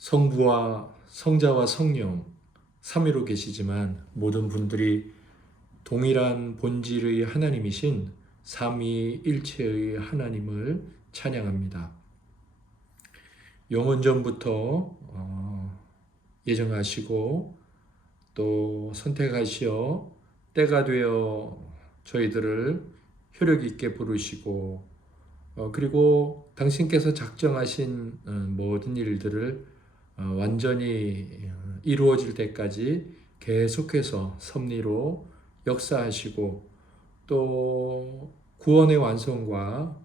성부와 성자와 성령 삼위로 계시지만 모든 분들이 동일한 본질의 하나님이신 삼위일체의 하나님을 찬양합니다. 영원전부터 예정하시고 또 선택하시어 때가 되어 저희들을 효력 있게 부르시고 그리고 당신께서 작정하신 모든 일들을 완전히 이루어질 때까지 계속해서 섭리로 역사하시고 또 구원의 완성과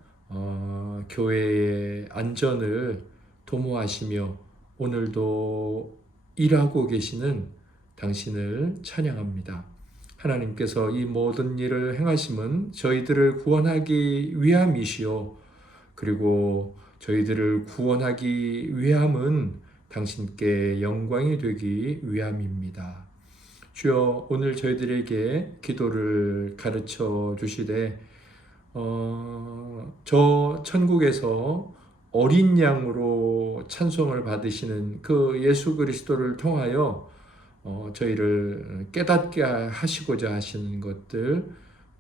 교회의 안전을 도모하시며 오늘도 일하고 계시는 당신을 찬양합니다. 하나님께서 이 모든 일을 행하심은 저희들을 구원하기 위함이시요 그리고 저희들을 구원하기 위함은 당신께 영광이 되기 위함입니다. 주여, 오늘 저희들에게 기도를 가르쳐 주시되 저 천국에서 어린 양으로 찬송을 받으시는 그 예수 그리스도를 통하여 저희를 깨닫게 하시고자 하시는 것들,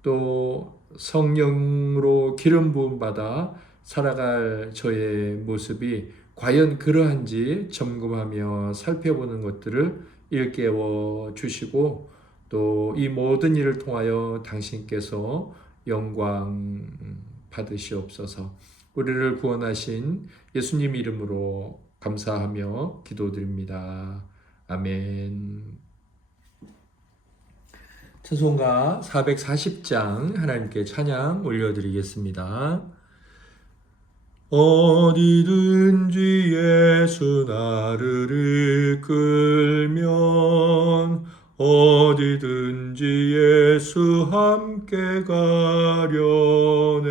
또 성령으로 기름 부음 받아 살아갈 저의 모습이 과연 그러한지 점검하며 살펴보는 것들을 일깨워 주시고 또 이 모든 일을 통하여 당신께서 영광 받으시옵소서. 우리를 구원하신 예수님 이름으로 감사하며 기도드립니다. 아멘. 찬송가 440장 하나님께 찬양 올려드리겠습니다. 어디든지 예수 나를 이끌면 어디든지 예수 함께 가려네.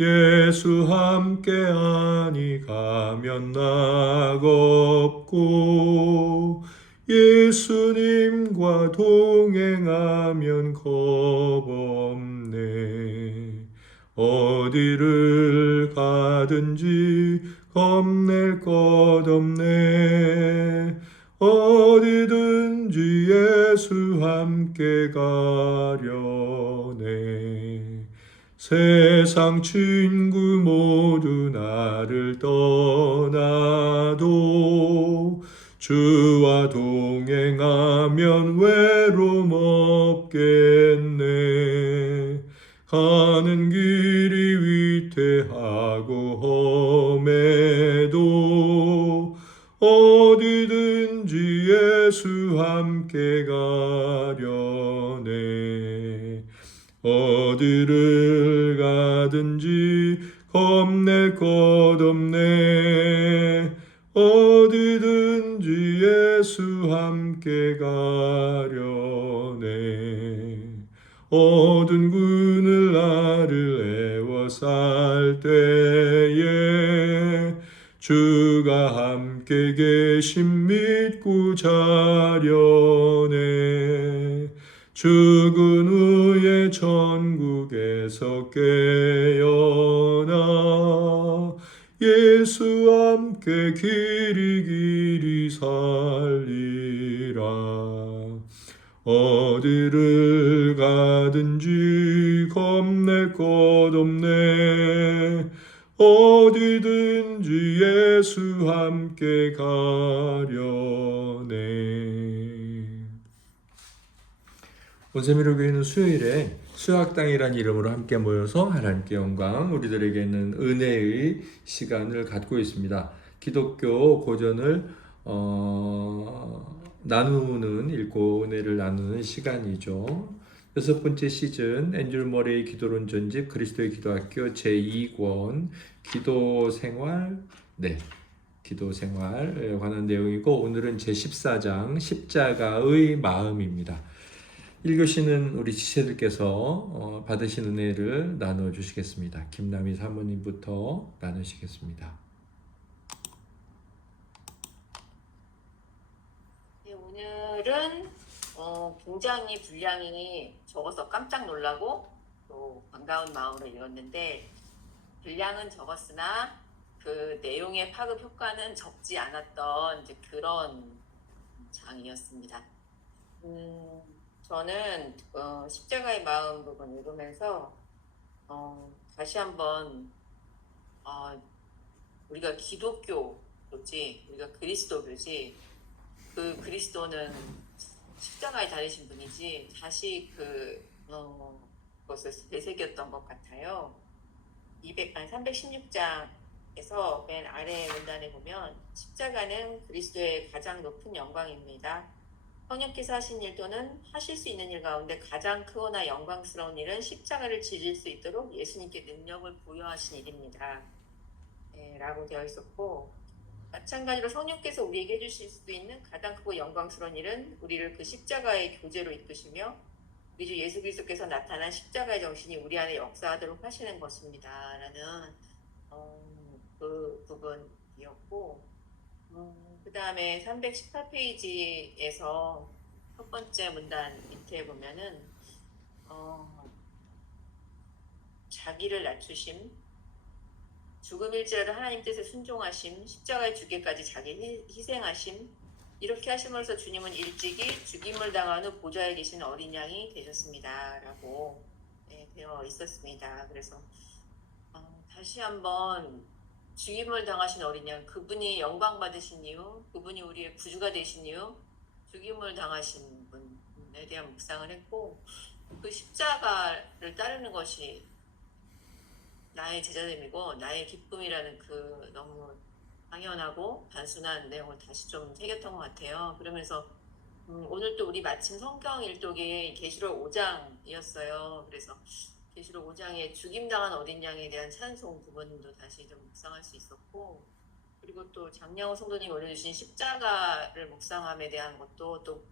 예수 함께 하니 가면 낙없고 예수님과 동행하면 겁없네. 어디를 가든지 겁낼 것 없네. 어디든지 예수 함께 가려네. 세상 친구 모두 나를 떠나도 주와 동행하면 외로움 없겠네. 가는 길이 위태하고 험해도 어디든지 예수 함께 가려네. 어디를 가든지 겁낼 것 없네. 어디든지 예수 함께 가려네. 어두운 그늘 나를 애워쌀 때에 주가 함께 계심 믿고 자려네. 죽은 후에 천국에서 깨어나 예수 함께 길이 살리라. 어디를 가든지 겁낼 것 없네. 어디든지 예수 함께 가려네. 온세미로 교회는 수요일에 수학당이라는 이름으로 함께 모여서 하나님께 영광, 우리들에게는 은혜의 시간을 갖고 있습니다. 기독교 고전을 나누는, 읽고 은혜를 나누는 시간이죠. 6번째 시즌 앤드류 머레이 기도론 전집 그리스도의 기도학교 제2권 기도생활, 기도생활에 관한 내용이고, 오늘은 제14장 십자가의 마음입니다. 1교시는 우리 지체들께서 받으신 은혜를 나눠주시겠습니다. 김남희 사모님부터 나누시겠습니다. 네, 오늘은 굉장히 분량이 적어서 깜짝 놀라고 또 반가운 마음으로 읽었는데, 분량은 적었으나 그 내용의 파급 효과는 적지 않았던 이제 그런 장이었습니다. 저는 십자가의 마음 부분 읽으면서 다시 한번 우리가 기독교지, 우리가 그리스도교지, 그 그리스도는 십자가에 달리신 분이지 다시 그것을 되새겼던 것 같아요. 316장에서 맨 아래 문단에 보면 십자가는 그리스도의 가장 높은 영광입니다. 성령께서 하신 일 또는 하실 수 있는 일 가운데 가장 크거나 영광스러운 일은 십자가를 지질 수 있도록 예수님께 능력을 부여하신 일입니다. 라고 되어 있었고, 마찬가지로 성령께서 우리에게 해주실 수도 있는 가장 크고 영광스러운 일은 우리를 그 십자가의 교제로 이끄시며 우리 주 예수 그리스도께서 나타난 십자가의 정신이 우리 안에 역사하도록 하시는 것입니다. 라는 그 부분이었고, 그 다음에 318페이지에서 첫 번째 문단 밑에 보면은 자기를 낮추심, 죽음일지라도 하나님 뜻에 순종하심, 십자가의 주기까지 자기 희생하심, 이렇게 하심으로써 주님은 일찍이 죽임을 당한 후 보좌에 계신 어린 양이 되셨습니다. 라고 되어 있었습니다. 그래서 다시 한번 죽임을 당하신 어린 양, 그분이 영광 받으신 이유, 그분이 우리의 구주가 되신 이유, 죽임을 당하신 분에 대한 묵상을 했고, 그 십자가를 따르는 것이 나의 제자됨이고 나의 기쁨이라는 그 너무 당연하고 단순한 내용을 다시 좀 새겼던 것 같아요. 그러면서 오늘 또 우리 마침 성경 일독이 계시록 5장이었어요. 그래서 계시록 5장에 죽임당한 어린 양에 대한 찬송 부분도 다시 좀 묵상할 수 있었고, 그리고 또 장량호 성도님이 올려주신 십자가를 묵상함에 대한 것도 또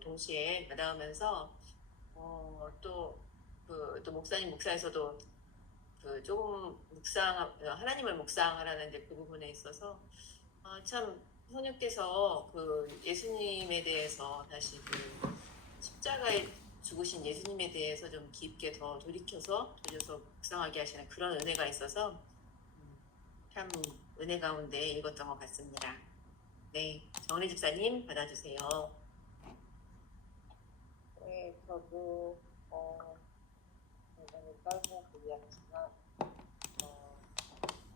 동시에 받아오면서 또 목사님 묵사에서도 조금 하나님을 묵상하라는 이제 그 부분에 있어서 참 성령께서 그 예수님에 대해서 다시 그 십자가에 죽으신 예수님에 대해서 좀 깊게 더 돌이켜서 묵상하게 하시는 그런 은혜가 있어서 참 은혜 가운데 읽었던 것 같습니다. 네, 정은혜 집사님 받아주세요. 네, 저도 굉장히 짧은 글이었지만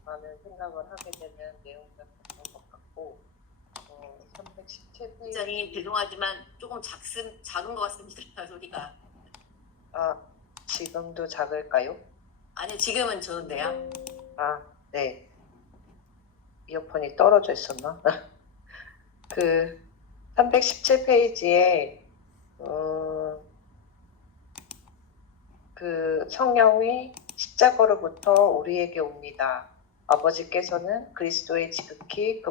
많은 생각을 하게 되는 내용이었던 것 같고 317페이지 집사님 죄송하지만 조금 작은 것 같습니다. 소리가. 지금도 작을까요? 아니 지금은 좋은데요. 네. 이어폰이 떨어져 있었나? 그 317페이지에 그 성령이 십자가로부터 우리에게 옵니다. 아버지께서는 그리스도의 지극히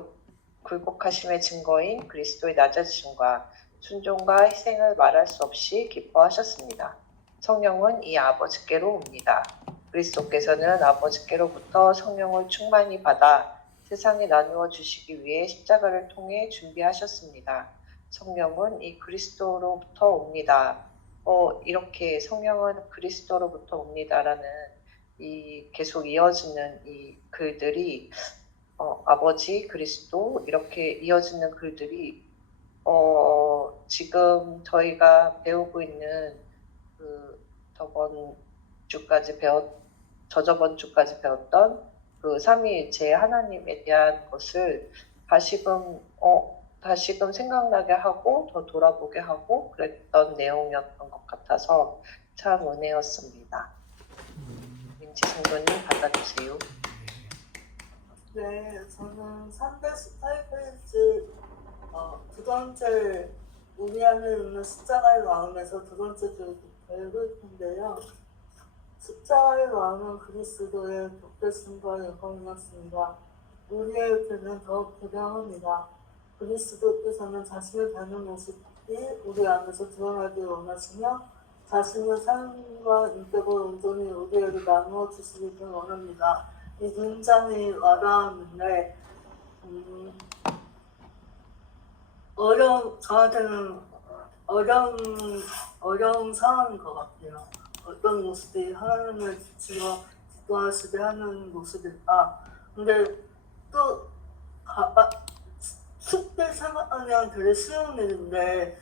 굴복하심의 증거인 그리스도의 낮아지심과 순종과 희생을 말할 수 없이 기뻐하셨습니다. 성령은 이 아버지께로 옵니다. 그리스도께서는 아버지께로부터 성령을 충만히 받아 세상에 나누어 주시기 위해 십자가를 통해 준비하셨습니다. 성령은 이 그리스도로부터 옵니다. 이렇게 성령은 그리스도로부터 옵니다라는 이 계속 이어지는 이 글들이 아버지 그리스도 이렇게 이어지는 글들이 지금 저희가 배우고 있는 저번 주까지 저저번 주까지 배웠던 그 삼위일체 하나님에 대한 것을 다시금 생각나게 하고 더 돌아보게 하고 그랬던 내용이었던 것 같아서 참 은혜였습니다. 민지 성도님 받아주세요. 네, 저는 318페이지 두 번째 우리 안에 있는 십자가의 마음에서 두 번째 줄 읽을 텐데요. 십자가의 마음은 그리스도의 복되심과 영광이었습니다. 우리에게는 더욱 부당합니다. 그리스도께서는 자신을 닮은 모습이 우리 안에서 드러나길 원하시며 자신의 삶과 인격을 온전히 우리에게 나누어 주시기를 원합니다. 이 문장이 와닿았는데 저한테는 어려운 상황인 것 같아요. 어떤 모습이 하나님을 지키고 기도하시게 하는 모습일까? 근데 또 쉽게 생각하면 되게 쉬운 일인데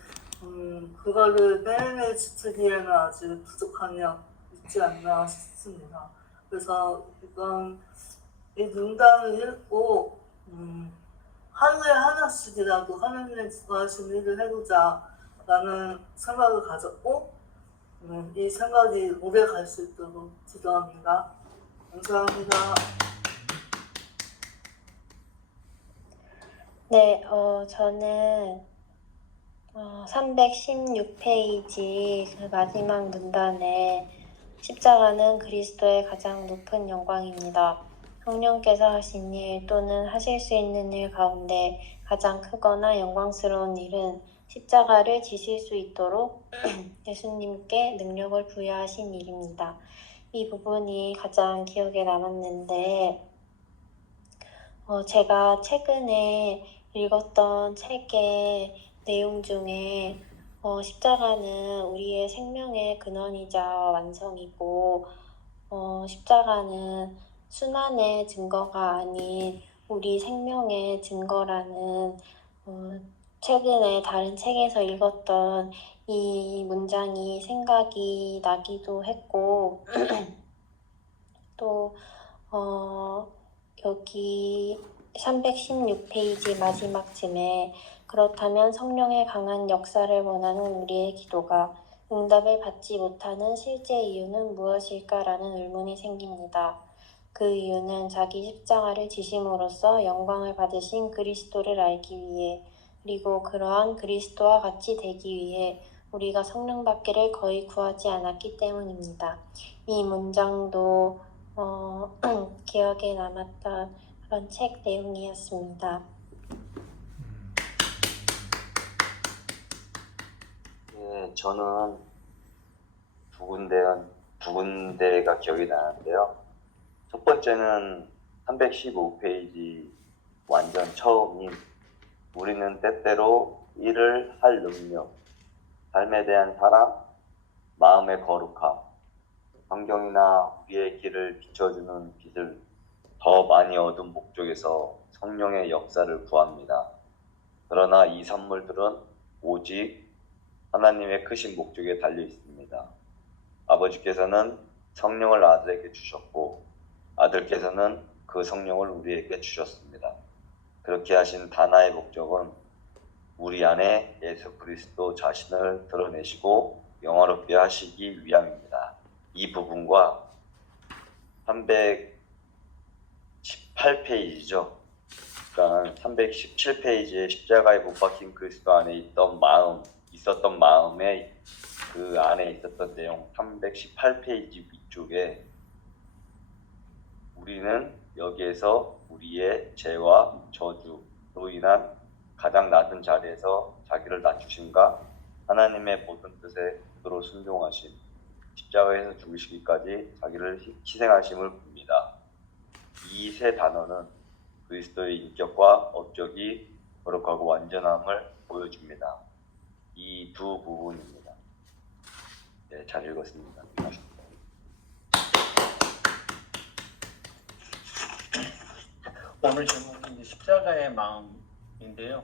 그거를 매일매일 지키기에는 아직 부족함이 있지 않나 싶습니다. 그래서 이건 이 문단을 읽고 하루에 하나씩이라도 하나님의 좋아하신 일을 해보자 라는 생각을 가졌고 이 생각이 오래 갈 수 있도록 기도합니다. 감사합니다. 네, 저는 316페이지 그 마지막 문단에 십자가는 그리스도의 가장 높은 영광입니다. 성령께서 하신 일 또는 하실 수 있는 일 가운데 가장 크거나 영광스러운 일은 십자가를 지실 수 있도록 예수님께 능력을 부여하신 일입니다. 이 부분이 가장 기억에 남았는데 제가 최근에 읽었던 책의 내용 중에 십자가는 우리의 생명의 근원이자 완성이고 십자가는 순환의 증거가 아닌 우리 생명의 증거라는 최근에 다른 책에서 읽었던 이 문장이 생각이 나기도 했고 또 여기 316페이지 마지막쯤에 그렇다면 성령의 강한 역사를 원하는 우리의 기도가 응답을 받지 못하는 실제 이유는 무엇일까라는 의문이 생깁니다. 그 이유는 자기 십자가를 지심으로써 영광을 받으신 그리스도를 알기 위해 그리고 그러한 그리스도와 같이 되기 위해 우리가 성령 받기를 거의 구하지 않았기 때문입니다. 이 문장도 기억에 남았던 그런 책 내용이었습니다. 네, 저는 두 군데가 기억이 나는데요. 첫 번째는 315페이지 완전 처음인 우리는 때때로 일을 할 능력, 삶에 대한 사랑, 마음의 거룩함, 환경이나 우리의 길을 비춰주는 빛을 더 많이 얻은 목적에서 성령의 역사를 구합니다. 그러나 이 선물들은 오직 하나님의 크신 목적에 달려 있습니다. 아버지께서는 성령을 아들에게 주셨고 아들께서는 그 성령을 우리에게 주셨습니다. 그렇게 하신 하나의 목적은 우리 안에 예수 그리스도 자신을 드러내시고 영화롭게 하시기 위함입니다. 이 부분과 318페이지죠. 그러니까 317페이지에 십자가에 못 박힌 그리스도 안에 있었던 마음에 그 안에 있었던 내용 318페이지 위쪽에 우리는 여기에서 우리의 죄와 저주로 인한 가장 낮은 자리에서 자기를 낮추신가 하나님의 모든 뜻에 그대로 순종하심 십자가에서 죽으시기까지 자기를 희생하심을 봅니다. 이 세 단어는 그리스도의 인격과 업적이 거룩하고 완전함을 보여줍니다. 이 두 부분입니다. 네, 잘 읽었습니다. 오늘 제목이 이제 십자가의 마음인데요.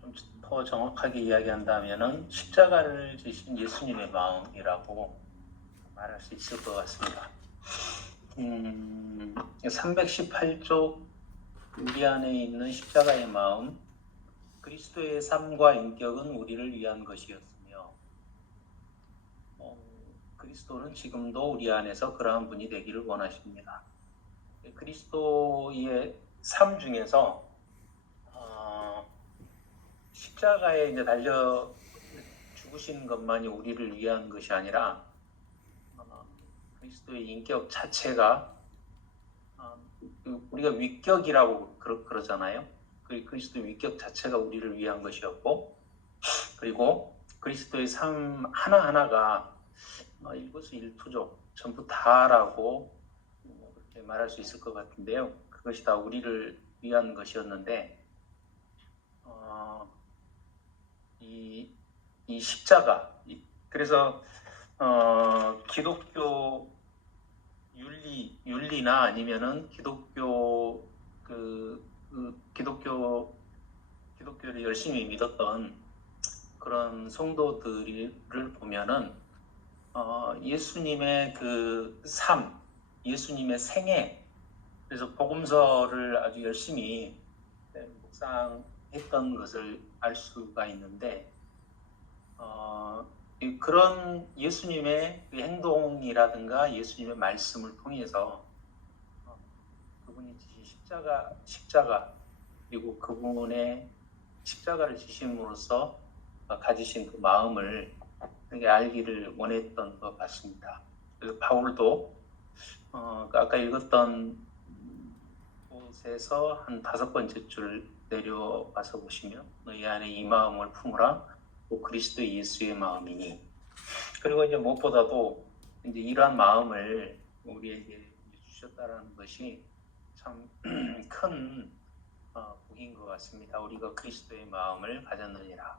좀 더 정확하게 이야기한다면은 십자가를 지신 예수님의 마음이라고 말할 수 있을 것 같습니다. 318쪽 우리 안에 있는 십자가의 마음, 그리스도의 삶과 인격은 우리를 위한 것이었으며 그리스도는 지금도 우리 안에서 그러한 분이 되기를 원하십니다. 그리스도의 삶 중에서 십자가에 이제 달려 죽으신 것만이 우리를 위한 것이 아니라 그리스도의 인격 자체가 우리가 위격이라고 그러잖아요. 그리스도의 위격 자체가 우리를 위한 것이었고 그리고 그리스도의 삶 하나하나가 일거수일투족 전부 다라고 그렇게 말할 수 있을 것 같은데요. 그것이 다 우리를 위한 것이었는데 이 십자가 그래서 기독교 윤리나 아니면은 기독교를 열심히 믿었던 그런 성도들을 보면은 예수님의 그 삶, 예수님의 생애, 그래서 복음서를 아주 열심히 묵상했던 것을 알 수가 있는데 그런 예수님의 그 행동이라든가 예수님의 말씀을 통해서 그분이 지신 십자가 그리고 그분의 십자가를 지심으로써 가지신 그 마음을 되게 알기를 원했던 것 같습니다. 그래서 바울도 아까 읽었던 곳에서 한 5번째 줄 내려와서 보시면 너희 안에 이 마음을 품으라 또 그리스도 예수의 마음이니. 그리고 이제 무엇보다도 이제 이러한 마음을 우리에게 주셨다라는 것이 참 큰 복인 것 같습니다. 우리가 그리스도의 마음을 가졌느니라.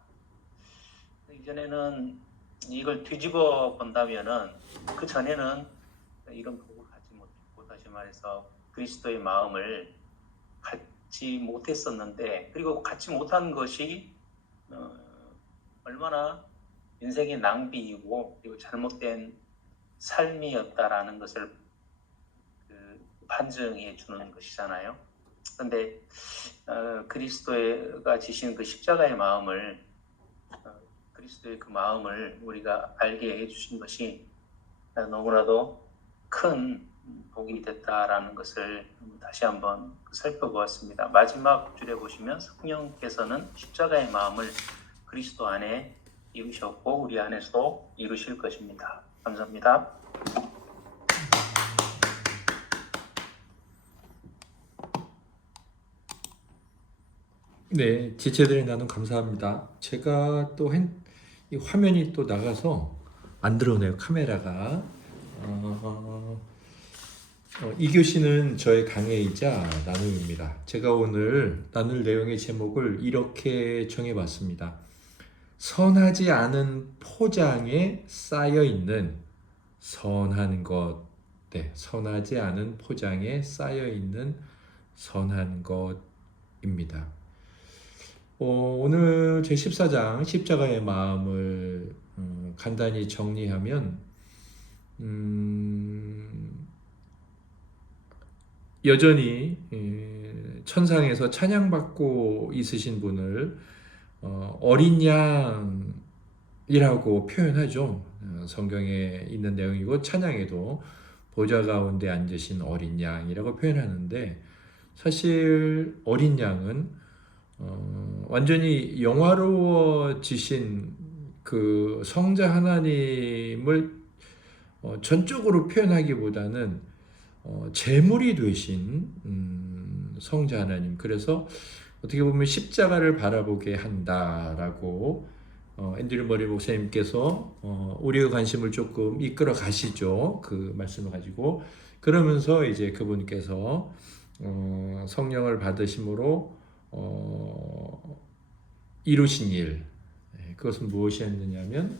이전에는 이걸 뒤집어 본다면은 그 전에는 이런 복을 갖지 못했고, 다시 말해서 그리스도의 마음을 갖지 못했었는데, 그리고 갖지 못한 것이 얼마나 인생의 낭비이고 그리고 잘못된 삶이었다라는 것을 판증해 주는 것이잖아요. 그런데 그리스도가 지신 그 십자가의 마음을, 그리스도의 그 마음을 우리가 알게 해주신 것이 너무나도 큰 복이 됐다라는 것을 다시 한번 살펴보았습니다. 마지막 줄에 보시면 성령께서는 십자가의 마음을 그리스도 안에 이루셨고 우리 안에서도 이루실 것입니다. 감사합니다. 네, 지체들이 나눈 감사합니다. 제가 또 이 화면이 또 나가서 안 들어오네요, 카메라가. 이 교시는 저의 강해이자 나눔입니다. 제가 오늘 나눌 내용의 제목을 이렇게 정해봤습니다. 선하지 않은 포장에 쌓여있는 선한 것. 네, 선하지 않은 포장에 쌓여있는 선한 것입니다. 오늘 제14장 십자가의 마음을 간단히 정리하면 여전히 천상에서 찬양받고 있으신 분을 어린 양이라고 표현하죠. 성경에 있는 내용이고 찬양에도 보좌 가운데 앉으신 어린 양이라고 표현하는데, 사실 어린 양은 완전히 영화로워지신 그 성자 하나님을 전적으로 표현하기보다는 제물이 되신 성자 하나님, 그래서 어떻게 보면 십자가를 바라보게 한다라고 앤드류 머리 목사님께서 우리의 관심을 조금 이끌어 가시죠. 그 말씀을 가지고. 그러면서 이제 그분께서 성령을 받으심으로 이루신 일, 그것은 무엇이었느냐면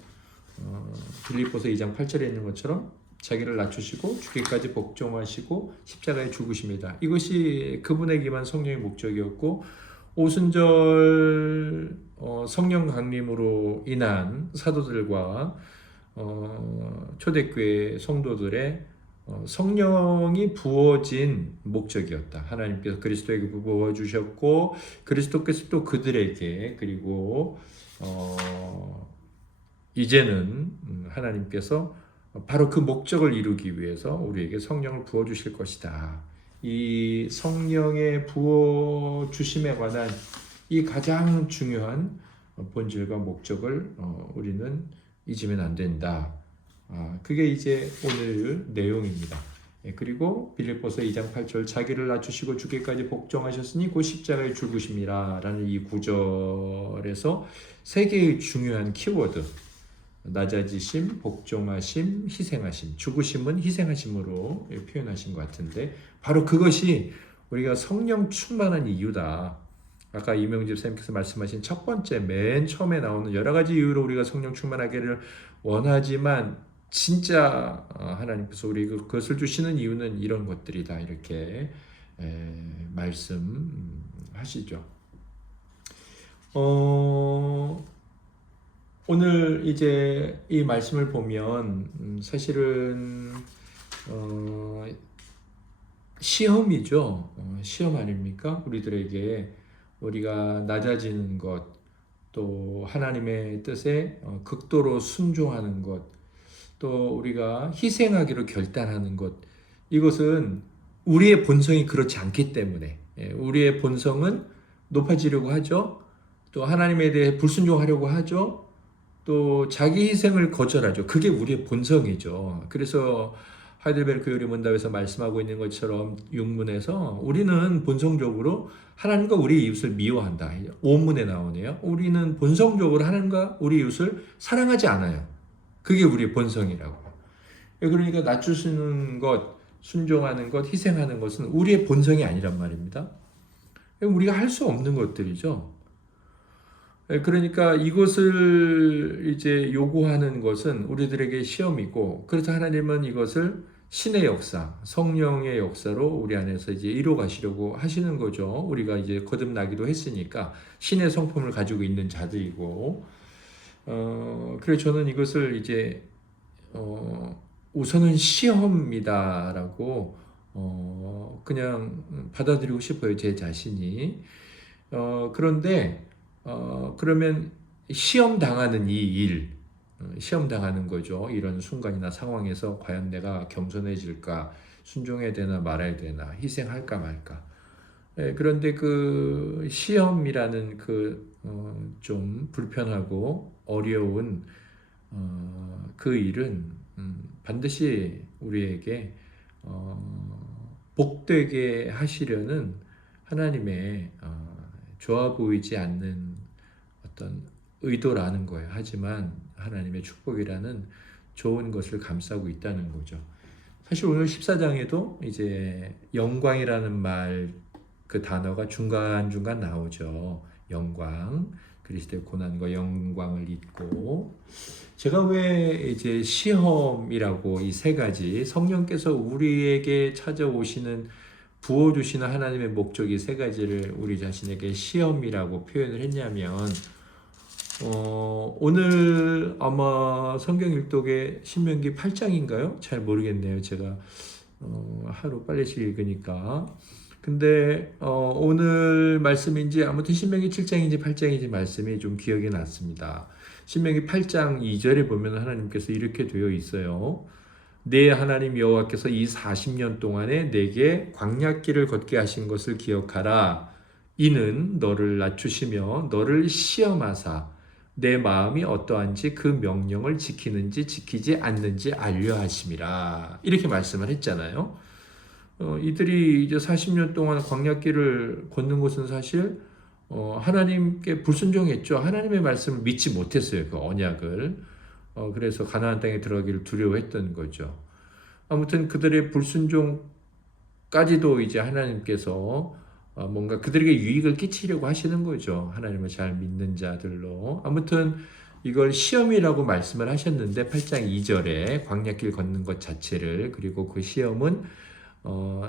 빌립보서 2장 8절에 있는 것처럼 자기를 낮추시고 죽기까지 복종하시고 십자가에 죽으십니다. 이것이 그분에게만 성령의 목적이었고, 오순절 성령 강림으로 인한 사도들과 초대교회 성도들의 성령이 부어진 목적이었다. 하나님께서 그리스도에게 부어주셨고 그리스도께서 또 그들에게, 그리고 이제는 하나님께서 바로 그 목적을 이루기 위해서 우리에게 성령을 부어주실 것이다. 이 성령의 부어주심에 관한 이 가장 중요한 본질과 목적을 우리는 잊으면 안 된다. 그게 이제 오늘 내용입니다. 그리고 빌립보서 2장 8절, 자기를 낮추시고 죽기까지 복종하셨으니 곧 십자가에 죽으심이라 라는 이 구절에서 세 개의 중요한 키워드, 낮아지심, 복종하심, 희생하심, 죽으심은 희생하심으로 표현하신 것 같은데, 바로 그것이 우리가 성령 충만한 이유다. 아까 이명집 선생님께서 말씀하신 첫 번째 맨 처음에 나오는 여러 가지 이유로 우리가 성령 충만하기를 원하지만 진짜 하나님께서 우리 그것을 주시는 이유는 이런 것들이다 이렇게 말씀하시죠. 오늘 이제 이 말씀을 보면 사실은 시험이죠. 시험 아닙니까? 우리들에게 우리가 낮아지는 것, 또 하나님의 뜻에 극도로 순종하는 것, 또 우리가 희생하기로 결단하는 것, 이것은 우리의 본성이 그렇지 않기 때문에 우리의 본성은 높아지려고 하죠. 또 하나님에 대해 불순종하려고 하죠. 또 자기 희생을 거절하죠. 그게 우리의 본성이죠. 그래서 하이델베르크 요리문답에서 말씀하고 있는 것처럼 육문에서 우리는 본성적으로 하나님과 우리 이웃을 미워한다. 오문에 나오네요. 우리는 본성적으로 하나님과 우리 이웃을 사랑하지 않아요. 그게 우리의 본성이라고. 그러니까 낮추시는 것, 순종하는 것, 희생하는 것은 우리의 본성이 아니란 말입니다. 우리가 할 수 없는 것들이죠. 그러니까 이것을 이제 요구하는 것은 우리들에게 시험이고, 그래서 하나님은 이것을 신의 역사, 성령의 역사로 우리 안에서 이제 이뤄 가시려고 하시는 거죠. 우리가 이제 거듭나기도 했으니까 신의 성품을 가지고 있는 자들이고, 그래서 저는 이것을 이제 우선은 시험이다라고 그냥 받아들이고 싶어요, 제 자신이. 그런데 그러면 시험 당하는 이 일, 시험 당하는 거죠. 이런 순간이나 상황에서 과연 내가 겸손해질까, 순종해야 되나 말아야 되나, 희생할까 말까. 그런데 그 시험이라는 좀 불편하고 어려운 그 일은 반드시 우리에게 복되게 하시려는 하나님의 좋아 보이지 않는 어떤 의도라는 거예요. 하지만 하나님의 축복이라는 좋은 것을 감싸고 있다는 거죠. 사실 오늘 14장에도 이제 영광이라는 말, 그 단어가 중간중간 나오죠. 영광, 그리스도의 고난과 영광을 잊고. 제가 왜 이제 시험이라고 이 세 가지, 성령께서 우리에게 찾아오시는, 부어주시는 하나님의 목적이 세 가지를 우리 자신에게 시험이라고 표현을 했냐면, 오늘 아마 성경 일독의 신명기 8장인가요? 잘 모르겠네요. 제가 하루 빨리씩 읽으니까. 근데 오늘 말씀인지 아무튼 신명기 7장인지 8장인지 말씀이 좀 기억이 났습니다. 신명기 8장 2절에 보면 하나님께서 이렇게 되어 있어요. 내 하나님 여호와께서 이 40년 동안에 내게 광야길을 걷게 하신 것을 기억하라. 이는 너를 낮추시며 너를 시험하사 내 마음이 어떠한지 그 명령을 지키는지 지키지 않는지 알려 하심이라. 이렇게 말씀을 했잖아요. 이들이 이제 40년 동안 광야길을 걷는 것은 사실 하나님께 불순종했죠. 하나님의 말씀을 믿지 못했어요. 그 언약을. 그래서 가나안 땅에 들어가기를 두려워했던 거죠. 아무튼 그들의 불순종까지도 이제 하나님께서 뭔가 그들에게 유익을 끼치려고 하시는 거죠. 하나님을 잘 믿는 자들로. 아무튼 이걸 시험이라고 말씀을 하셨는데 8장 2절에 광야길 걷는 것 자체를, 그리고 그 시험은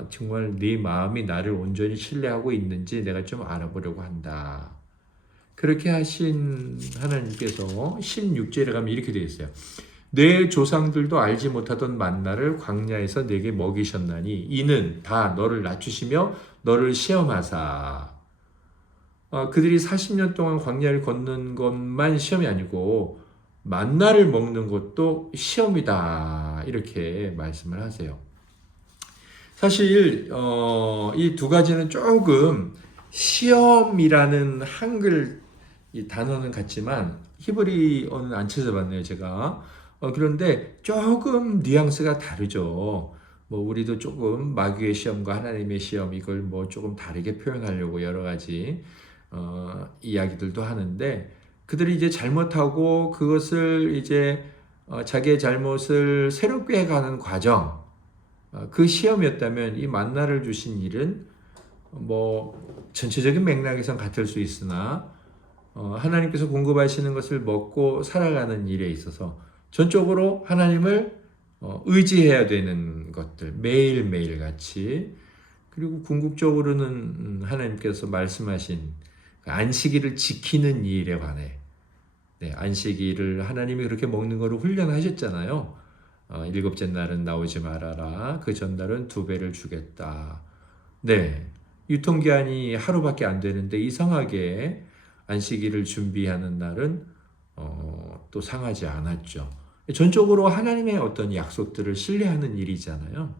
정말 네 마음이 나를 온전히 신뢰하고 있는지 내가 좀 알아보려고 한다. 그렇게 하신 하나님께서 16절에 가면 이렇게 되어 있어요. 내 조상들도 알지 못하던 만나를 광야에서 내게 먹이셨나니 이는 다 너를 낮추시며 너를 시험하사. 그들이 40년 동안 광야를 걷는 것만 시험이 아니고 만나를 먹는 것도 시험이다. 이렇게 말씀을 하세요. 사실 이 두 가지는 조금 시험이라는 한글 이 단어는 같지만 히브리어는 안 찾아봤네요, 제가. 그런데 조금 뉘앙스가 다르죠. 뭐 우리도 조금 마귀의 시험과 하나님의 시험, 이걸 뭐 조금 다르게 표현하려고 여러 가지 이야기들도 하는데, 그들이 이제 잘못하고 그것을 이제 자기의 잘못을 새롭게 해가는 과정, 그 시험이었다면 이 만나를 주신 일은 뭐 전체적인 맥락에선 같을 수 있으나 하나님께서 공급하시는 것을 먹고 살아가는 일에 있어서 전적으로 하나님을 의지해야 되는 것들 매일매일 같이, 그리고 궁극적으로는 하나님께서 말씀하신 그 안식일을 지키는 일에 관해, 네, 안식일을 하나님이 그렇게 먹는 거를 훈련하셨잖아요. 일곱째 날은 나오지 말아라. 그 전날은 2배를 주겠다. 네, 유통기한이 하루밖에 안 되는데 이상하게 안식일을 준비하는 날은 또 상하지 않았죠. 전적으로 하나님의 어떤 약속들을 신뢰하는 일이잖아요.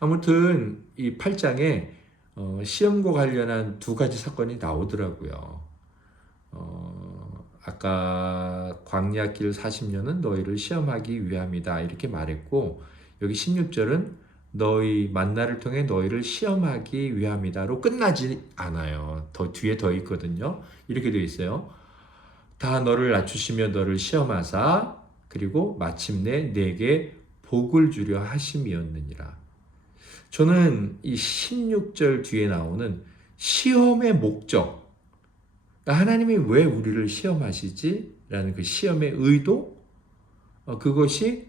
아무튼 이 8장에 시험과 관련한 2가지 사건이 나오더라고요. 아까 광야길 40년은 너희를 시험하기 위함이다 이렇게 말했고, 여기 16절은 너희 만나를 통해 너희를 시험하기 위함이다로 끝나지 않아요. 더 뒤에 더 있거든요. 이렇게 되어 있어요. 다 너를 낮추시며 너를 시험하사 그리고 마침내 내게 복을 주려 하심이었느니라. 저는 이 16절 뒤에 나오는 시험의 목적, 하나님이 왜 우리를 시험하시지? 라는 그 시험의 의도? 그것이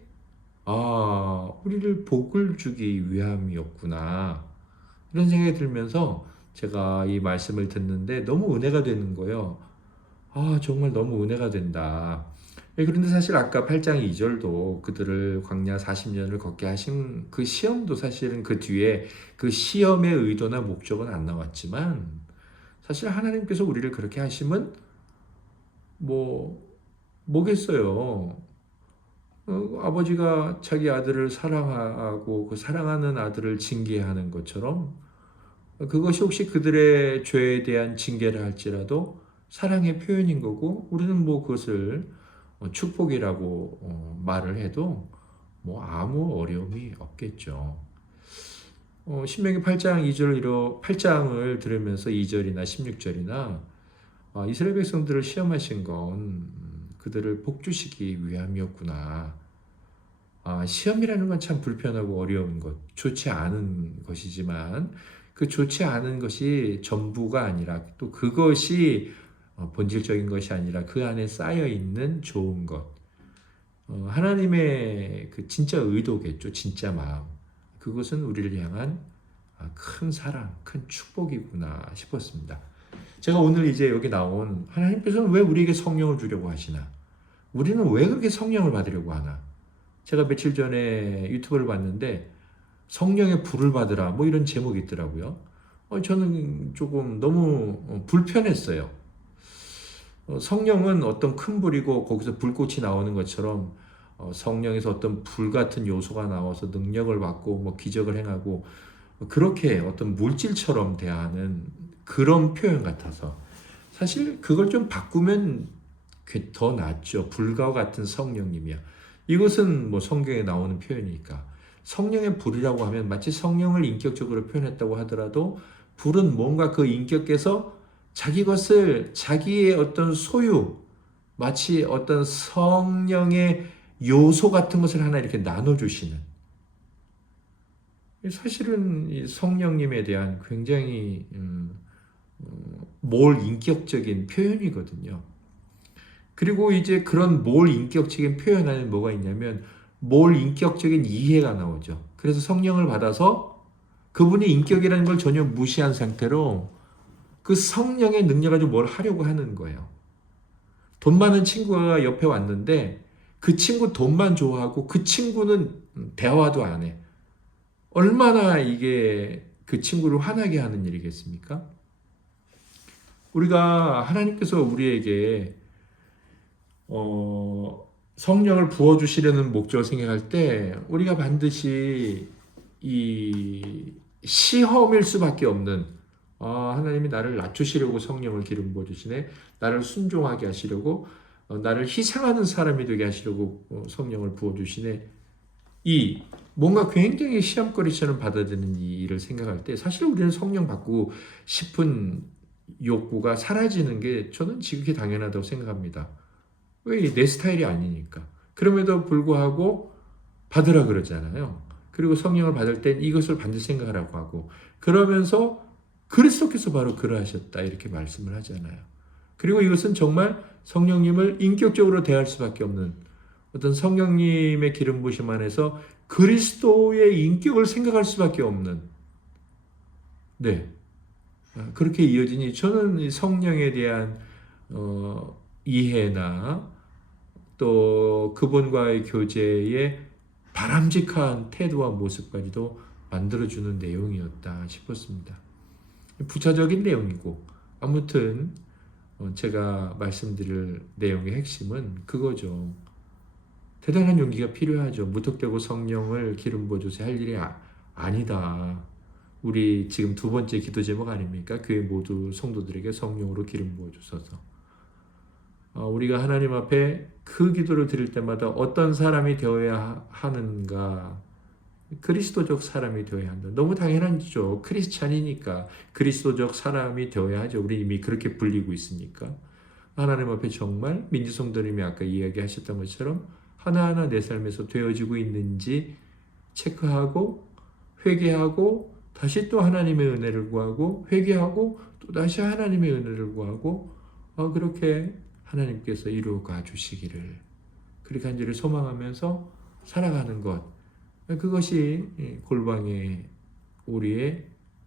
우리를 복을 주기 위함이었구나. 이런 생각이 들면서 제가 이 말씀을 듣는데 너무 은혜가 되는 거예요. 정말 너무 은혜가 된다. 그런데 사실 아까 8장 2절도 그들을 광야 40년을 걷게 하신 그 시험도 사실은 그 뒤에 그 시험의 의도나 목적은 안 나왔지만, 사실 하나님께서 우리를 그렇게 하시면 뭐겠어요. 아버지가 자기 아들을 사랑하고 그 사랑하는 아들을 징계하는 것처럼, 그것이 혹시 그들의 죄에 대한 징계를 할지라도 사랑의 표현인 거고, 우리는 그것을 축복이라고 말을 해도 아무 어려움이 없겠죠. 신명기 8장 2절 8장을 들으면서 2절이나 16절이나 이스라엘 백성들을 시험하신 건 그들을 복주시기 위함이었구나. 시험이라는 건 참 불편하고 어려운 것, 좋지 않은 것이지만 그 좋지 않은 것이 전부가 아니라, 또 그것이 본질적인 것이 아니라 그 안에 쌓여 있는 좋은 것, 하나님의 그 진짜 의도겠죠. 진짜 마음, 그것은 우리를 향한 큰 사랑, 큰 축복이구나 싶었습니다. 제가 오늘 이제 여기 나온 하나님께서는 왜 우리에게 성령을 주려고 하시나? 우리는 왜 그렇게 성령을 받으려고 하나? 제가 며칠 전에 유튜브를 봤는데 성령의 불을 받으라 이런 제목이 있더라고요. 저는 조금 너무 불편했어요. 성령은 어떤 큰 불이고 거기서 불꽃이 나오는 것처럼 성령에서 어떤 불 같은 요소가 나와서 능력을 받고 기적을 행하고 그렇게 어떤 물질처럼 대하는 그런 표현 같아서, 사실 그걸 좀 바꾸면 더 낫죠. 불과 같은 성령님이야. 이것은 성경에 나오는 표현이니까. 성령의 불이라고 하면 마치 성령을 인격적으로 표현했다고 하더라도, 불은 뭔가 그 인격께서 자기 것을, 자기의 어떤 소유, 마치 어떤 성령의 요소 같은 것을 하나 이렇게 나눠주시는, 사실은 이 성령님에 대한 굉장히 몰인격적인 표현이거든요. 그리고 이제 그런 몰인격적인 표현 안에 뭐가 있냐면 몰인격적인 이해가 나오죠. 그래서 성령을 받아서 그분이 인격이라는 걸 전혀 무시한 상태로 그 성령의 능력을 가지고 뭘 하려고 하는 거예요. 돈 많은 친구가 옆에 왔는데 그 친구 돈만 좋아하고 그 친구는 대화도 안 해. 얼마나 이게 그 친구를 화나게 하는 일이겠습니까? 우리가 하나님께서 우리에게 성령을 부어주시려는 목적을 생각할 때 우리가 반드시 이 시험일 수밖에 없는, 하나님이 나를 낮추시려고 성령을 기름 부어주시네, 나를 순종하게 하시려고, 나를 희생하는 사람이 되게 하시려고 성령을 부어주시네, 이 뭔가 굉장히 시험거리처럼 받아들이는 이 일을 생각할 때 사실 우리는 성령 받고 싶은 욕구가 사라지는 게 저는 지극히 당연하다고 생각합니다. 왜? 내 스타일이 아니니까. 그럼에도 불구하고 받으라 그러잖아요. 그리고 성령을 받을 땐 이것을 반드시 생각하라고 하고, 그러면서 그리스도께서 바로 그러하셨다 이렇게 말씀을 하잖아요. 그리고 이것은 정말 성령님을 인격적으로 대할 수밖에 없는 어떤 성령님의 기름 부심 안에서 그리스도의 인격을 생각할 수밖에 없는, 네, 그렇게 이어지니 저는 이 성령에 대한 이해나 또 그분과의 교제에 바람직한 태도와 모습까지도 만들어주는 내용이었다 싶었습니다. 부차적인 내용이고, 아무튼 제가 말씀드릴 내용의 핵심은 그거죠. 대단한 용기가 필요하죠. 무턱대고 성령을 기름 부어줘서 할 일이 아니다. 우리 지금 두 번째 기도 제목 아닙니까? 교회 모두 성도들에게 성령으로 기름 부어주소서. 우리가 하나님 앞에 그 기도를 드릴 때마다 어떤 사람이 되어야 하는가? 그리스도적 사람이 되어야 한다. 너무 당연하죠. 크리스찬이니까 그리스도적 사람이 되어야 하죠. 우리 이미 그렇게 불리고 있으니까. 하나님 앞에 정말 민지성도님이 아까 이야기하셨던 것처럼 하나하나 내 삶에서 되어지고 있는지 체크하고 회개하고 다시 또 하나님의 은혜를 구하고 회개하고 또 다시 하나님의 은혜를 구하고 그렇게 하나님께서 이루어가 주시기를, 그렇게 간절히 소망하면서 살아가는 것, 그것이 골방의 우리의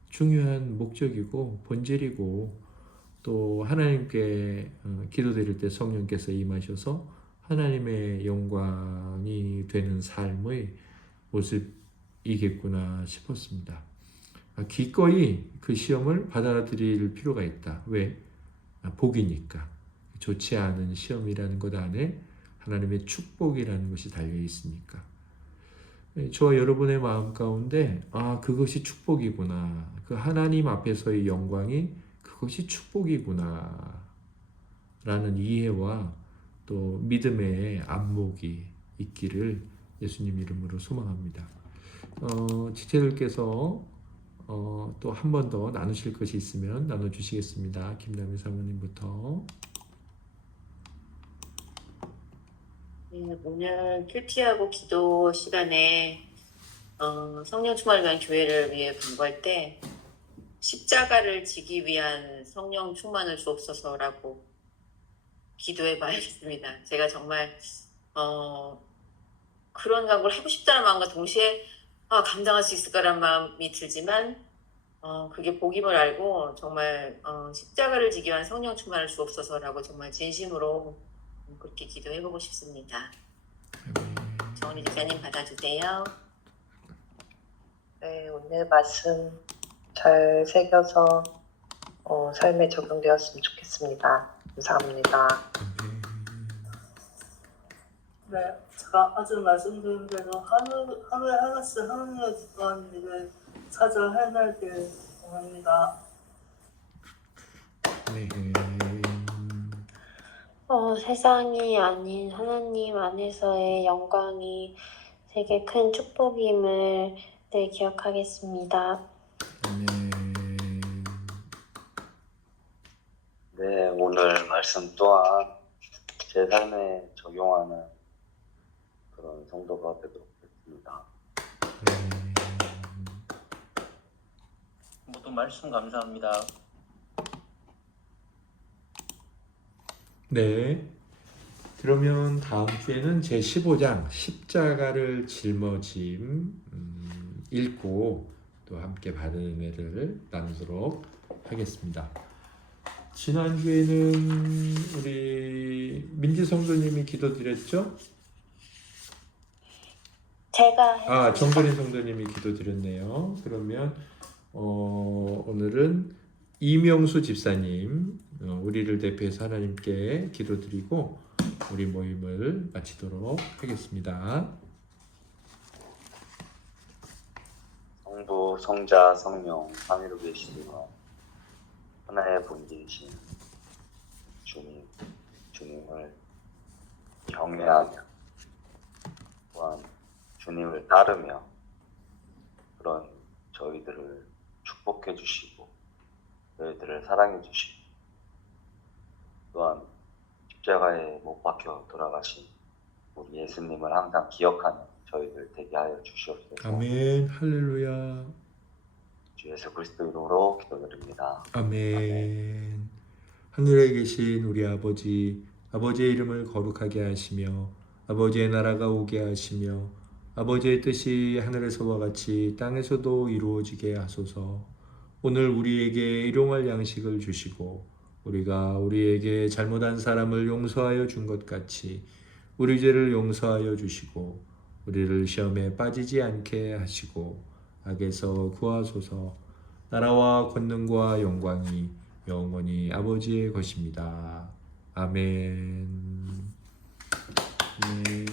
중요한 목적이고 본질이고, 또 하나님께 기도드릴 때 성령께서 임하셔서 하나님의 영광이 되는 삶의 모습이겠구나 싶었습니다. 기꺼이 그 시험을 받아들일 필요가 있다. 왜? 복이니까. 좋지 않은 시험이라는 것 안에 하나님의 축복이라는 것이 달려 있으니까. 저와 여러분의 마음 가운데 그것이 축복이구나. 그 하나님 앞에서의 영광이 그것이 축복이구나 라는 이해와 또 믿음의 안목이 있기를 예수님 이름으로 소망합니다. 지체들께서 또 한 번 더 나누실 것이 있으면 나눠주시겠습니다. 김남희 사모님부터. 오늘 큐티하고 기도 시간에 성령 충만을 위한 교회를 위해 간구할 때 십자가를 지기 위한 성령 충만을 주옵소서라고 기도해 봐야겠습니다. 제가 정말 그런 간구를 하고 싶다는 마음과 동시에 감당할 수 있을까라는 마음이 들지만 그게 복임을 알고 정말 십자가를 지기 위한 성령 충만을 주옵소서라고 정말 진심으로 그렇게 기도해보고 싶습니다. 정은희 집사님 받아주세요. 네, 오늘 말씀 잘 새겨서 삶에 적용되었으면 좋겠습니다. 감사합니다. 네, 제가 아주 말씀드린 대로 하루에 하나씩 하나님의 기도하는 일을 찾아 해내길 원합니다. 네. 세상이 아닌 하나님 안에서의 영광이 되게 큰 축복임을 늘 기억하겠습니다. 네, 오늘 말씀 또한 제 삶에 적용하는 그런 성도가 되도록 하겠습니다. 모두 말씀 감사합니다. 네. 그러면 다음 주에는 제15장 십자가를 짊어짐 읽고 또 함께 받은 은혜를 나누도록 하겠습니다. 지난주에는 우리 민지 성도님이 기도드렸죠? 제가 정선인 성도님이 기도드렸네요. 그러면 오늘은 이명수 집사님 우리를 대표해서 하나님께 기도드리고 우리 모임을 마치도록 하겠습니다. 성부, 성자, 성령, 삼위로 계시지만 하나의 본질이신 주님을 경외하며 또한 주님을 따르며 그런 저희들을 축복해 주시고 저희들을 사랑해 주시고 또한 십자가에 못 박혀 돌아가신 우리 예수님을 항상 기억하는 저희들 되게 하여 주시옵소서. 아멘. 할렐루야. 주 예수 그리스도 이름으로 기도드립니다. 아멘. 하늘에 계신 우리 아버지의 이름을 거룩하게 하시며 아버지의 나라가 오게 하시며 아버지의 뜻이 하늘에서와 같이 땅에서도 이루어지게 하소서. 오늘 우리에게 일용할 양식을 주시고 우리가 우리에게 잘못한 사람을 용서하여 준 것 같이 우리 죄를 용서하여 주시고 우리를 시험에 빠지지 않게 하시고 악에서 구하소서. 나라와 권능과 영광이 영원히 아버지의 것입니다. 아멘. 아멘.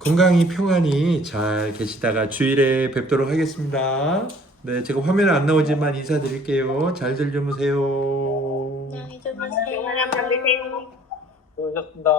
건강히 평안히 잘 계시다가 주일에 뵙도록 하겠습니다. 네, 제가 화면에 안 나오지만 인사드릴게요. 잘들 주무세요. 안녕히 주무세요. 수고하셨습니다.